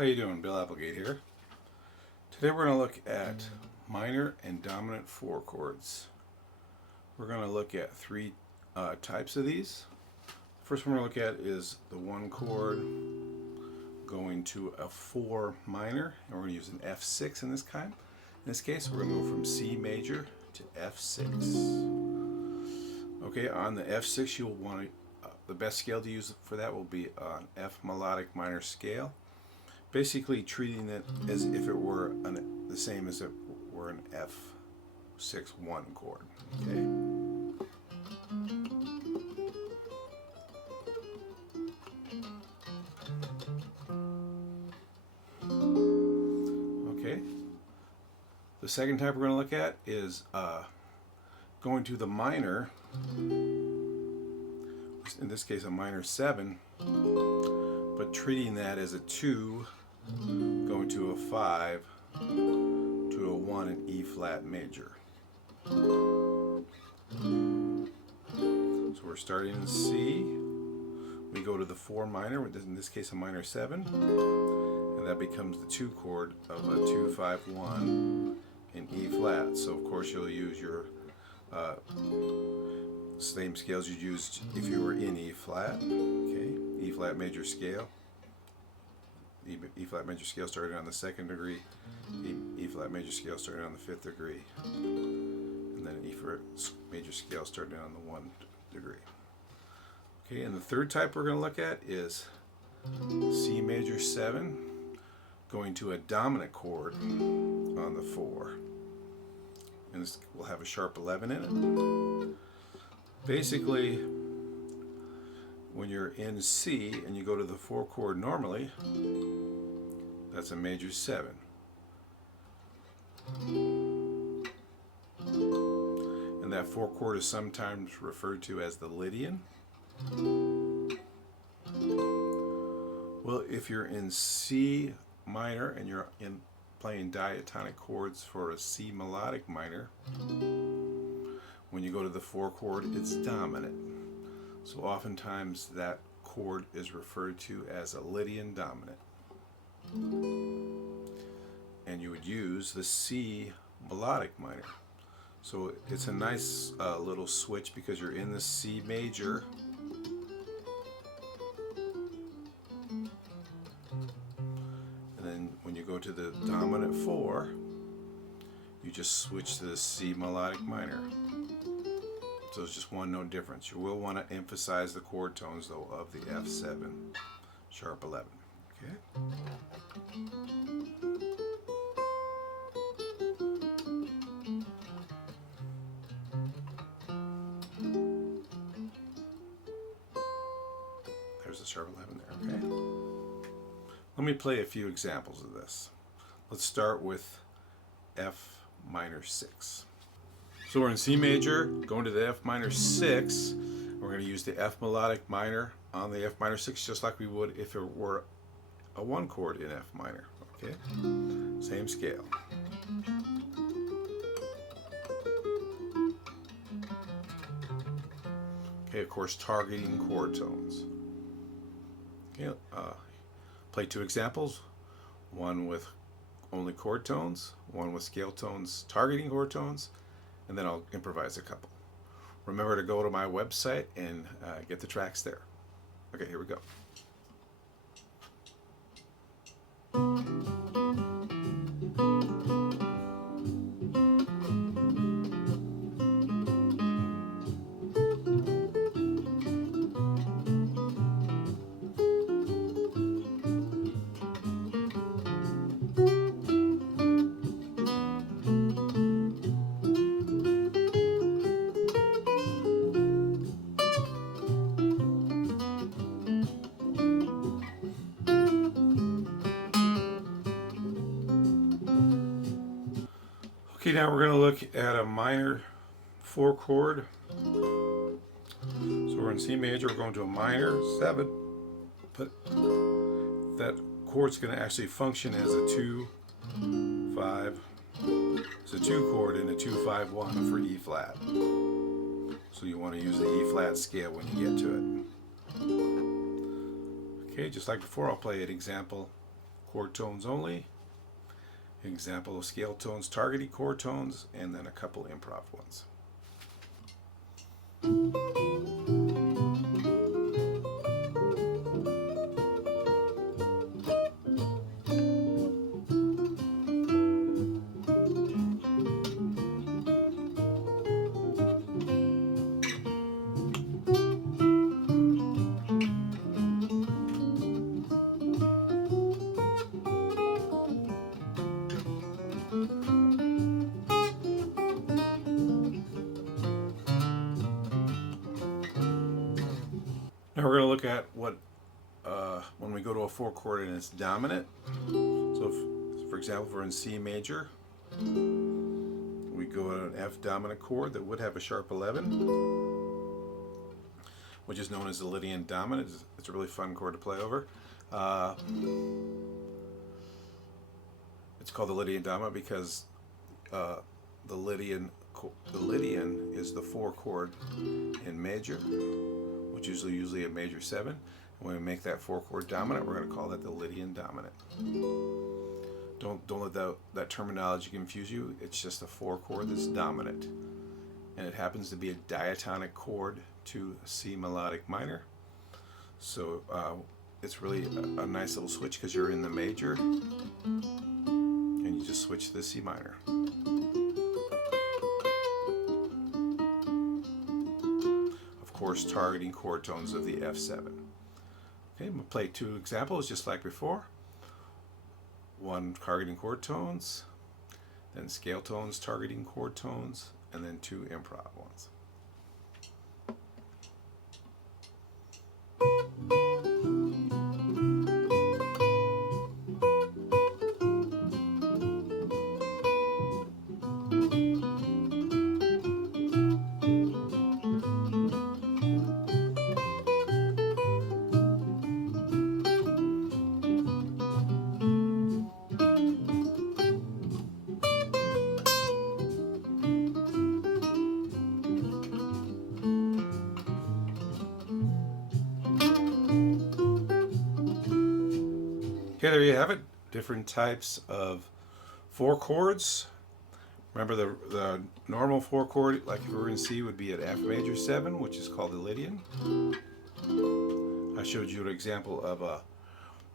How you doing? Bill Applegate here. Today we're going to look at minor and dominant 4 chords. We're going to look at 3 types of these. First one we're going to look at is the 1 chord going to a 4 minor, and we're going to use an F6 in this case, we're going to go from C major to F6. Okay, on the F6 you'll want to, the best scale to use for that will be an F melodic minor scale. Basically treating it as if it were the same as it were an F6 1 chord. Okay. Okay. The second type we're going to look at is going to the minor, in this case a minor 7, but treating that as a 2, going to a 5, to a 1 in E flat major. So we're starting in C, we go to the 4 minor, in this case a minor 7, and that becomes the 2 chord of a 2, 5, 1 in E flat. So of course you'll use your same scales you'd use if you were in E flat. Okay, E flat major scale. E flat major scale starting on the 2nd degree, E flat major scale starting on the 5th degree, and then E flat major scale starting on the 1 degree. Okay, and the third type we're going to look at is C major 7 going to a dominant chord on the 4, and this will have a sharp 11 in it. Basically, when you're in C and you go to the 4 chord normally, that's a major 7. And that 4 chord is sometimes referred to as the Lydian. Well, if you're in C minor and you're playing diatonic chords for a C melodic minor, when you go to the 4 chord, it's dominant. So oftentimes that chord is referred to as a Lydian dominant. And you would use the C melodic minor. So it's a nice little switch because you're in the C major. And then when you go to the dominant 4, you just switch to the C melodic minor. So it's just one note difference. You will want to emphasize the chord tones though of the F7, sharp 11. Okay. There's the sharp 11 there. Okay. Let me play a few examples of this. Let's start with F minor 6. So we're in C major, going to the F minor 6. We're going to use the F melodic minor on the F minor 6 just like we would if it were a 1 chord in F minor. Okay, same scale. Okay, of course, targeting chord tones. Okay, play 2 examples. One with only chord tones, one with scale tones targeting chord tones, and then I'll improvise a couple. Remember to go to my website and get the tracks there. Okay, here we go. Okay, now we're going to look at a minor 4 chord. So we're in C major, we're going to a minor 7, but that chord's going to actually function as a 2, 5. It's a 2 chord in a 2, 5, 1 for E flat. So you want to use the E flat scale when you get to it. Okay, just like before, I'll play an example chord tones only, example of scale tones, targeting chord tones, and then a couple improv ones. Now we're going to look at what when we go to a 4-chord and it's dominant. So, for example, if we're in C major, we go to an F dominant chord that would have a sharp 11, which is known as the Lydian dominant. It's a really fun chord to play over. It's called the Lydian dominant because the Lydian is the 4 chord in major, which is usually a major 7. And when we make that 4 chord dominant, we're going to call that the Lydian dominant. Don't let that terminology confuse you. It's just a 4 chord that's dominant, and it happens to be a diatonic chord to C melodic minor. So it's really a nice little switch because you're in the major and you just switch to the C minor. Of course, targeting chord tones of the F7. Okay, I'm going to play 2 examples just like before. 1 targeting chord tones, then scale tones targeting chord tones, and then 2 improv ones. Okay, there you have it. Different types of 4 chords. Remember the normal 4 chord, like if we were in C, would be at F major 7, which is called the Lydian. I showed you an example of a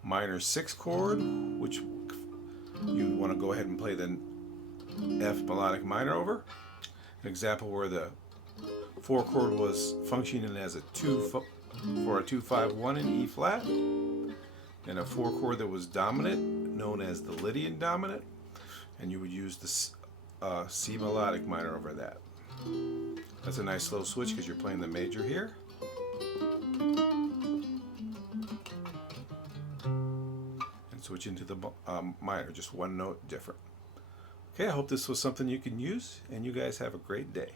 minor 6 chord, which you want to go ahead and play the F melodic minor over. An example where the 4 chord was functioning as a 2-5-1 in E flat, and a 4 chord that was dominant, known as the Lydian dominant, and you would use the C melodic minor over that. That's a nice slow switch because you're playing the major here. And switch into the minor, just one note different. Okay, I hope this was something you can use, and you guys have a great day.